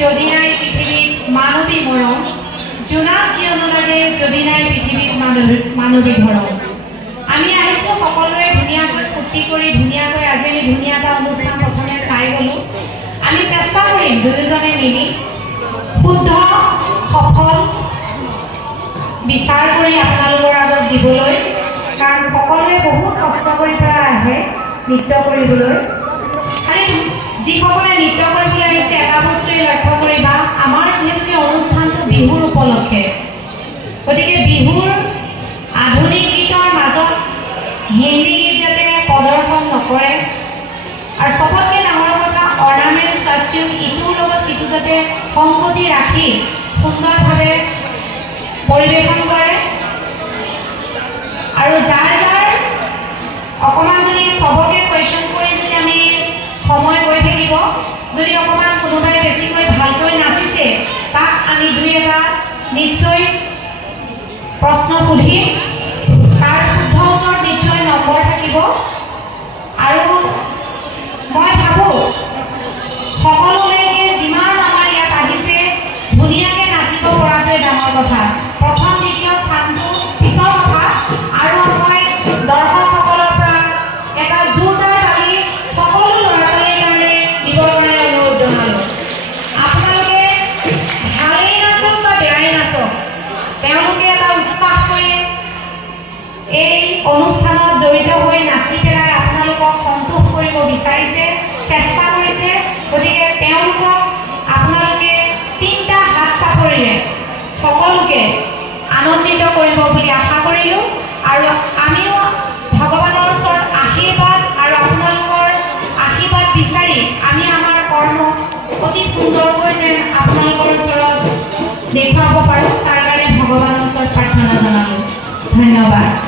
যদি নাই পৃথিৱীত মানৱী মৰম, জোনাক কিয় নালাগে যদি নাই পৃথিৱীত মানৱী ধৰম। আমি আহিছোঁ সকলোৱে ধুনীয়াকৈ ফূৰ্তি কৰি ধুনীয়াকৈ আজি আমি ধুনীয়া এটা অনুষ্ঠান প্ৰথমে চাই গ'লোঁ। আমি চেষ্টা কৰিম দুয়োজনে মিলি শুদ্ধ সফল বিচাৰ কৰি আপোনালোকৰ আগত দিবলৈ, কাৰণ সকলোৱে বহুত কষ্ট কৰি পেলাই আহে নৃত্য কৰিবলৈ। খালি যিসকলে নৃত্য কৰিবলৈ আহিছে এটা বস্তুৱে লক্ষ্য কৰিবা, আমাৰ যিহেতুকে অনুষ্ঠানটো বিহুৰ উপলক্ষে, গতিকে বিহুৰ আধুনিক গীতৰ মাজত হিন্দী গীত যাতে প্ৰদৰ্শন নকৰে, আৰু চবতকৈ ডাঙৰ কথা অৰ্নামেণ্টছ কাষ্টিউম ইটোৰ লগত সিটো যাতে সংগতি ৰাখি সুন্দৰভাৱে পৰিৱেশন কৰে। আৰু যাৰ যাৰ অকণমান যদি চবকে কুৱেশ্যন কৰি যদি আমি সময় গৈ থাকিব, যদি অকণমান কোনোবাই বেছিকৈ ভালকৈ নাচিছে তাক আমি দুই এটা নিশ্চয় প্ৰশ্ন সুধিম, তাৰ শুদ্ধ উত্তৰত নিশ্চয় নম্বৰ থাকিব। আৰু মই ভাবোঁ সকলোলৈকে যিমান আমাৰ ইয়াত আহিছে ধুনীয়াকৈ নাচিব পৰাটোৱে ডাঙৰ কথা। প্ৰথম দ্বিতীয় স্থানটো পিছৰ কথা। আৰু মই দৰ্শকসকলৰ পৰা এটা জোৰদাৰ তালি সকলো ল'ৰা ছোৱালীৰ কাৰণে দিবৰ কাৰণে অনুৰোধ জনালোঁ। আপোনালোকে ভালেই নাচক বা বেয়াই নাচক, তেওঁলোকে এটা উৎসাহ কৰি এই অনুষ্ঠানত জড়িত হৈ নাচি পেলাই আপোনালোকক সন্তোষ কৰিব বিচাৰিছে, চেষ্টা কৰিছে। গতিকে তেওঁলোকক আপোনালোকে তিনিটা হাত চাপৰিৰে সকলোকে আনন্দিত কৰিব বুলি আশা কৰিলোঁ। আৰু আমিও ভগৱানৰ ওচৰত আশীৰ্বাদ আৰু আপোনালোকৰ আশীৰ্বাদ বিচাৰি আমি আমাৰ কৰ্ম অতি সুন্দৰকৈ যেন আপোনালোকৰ ওচৰত দেখুৱাব পাৰোঁ, তাৰ কাৰণে ভগৱানৰ ওচৰত প্ৰাৰ্থনা জনালোঁ। ধন্যবাদ।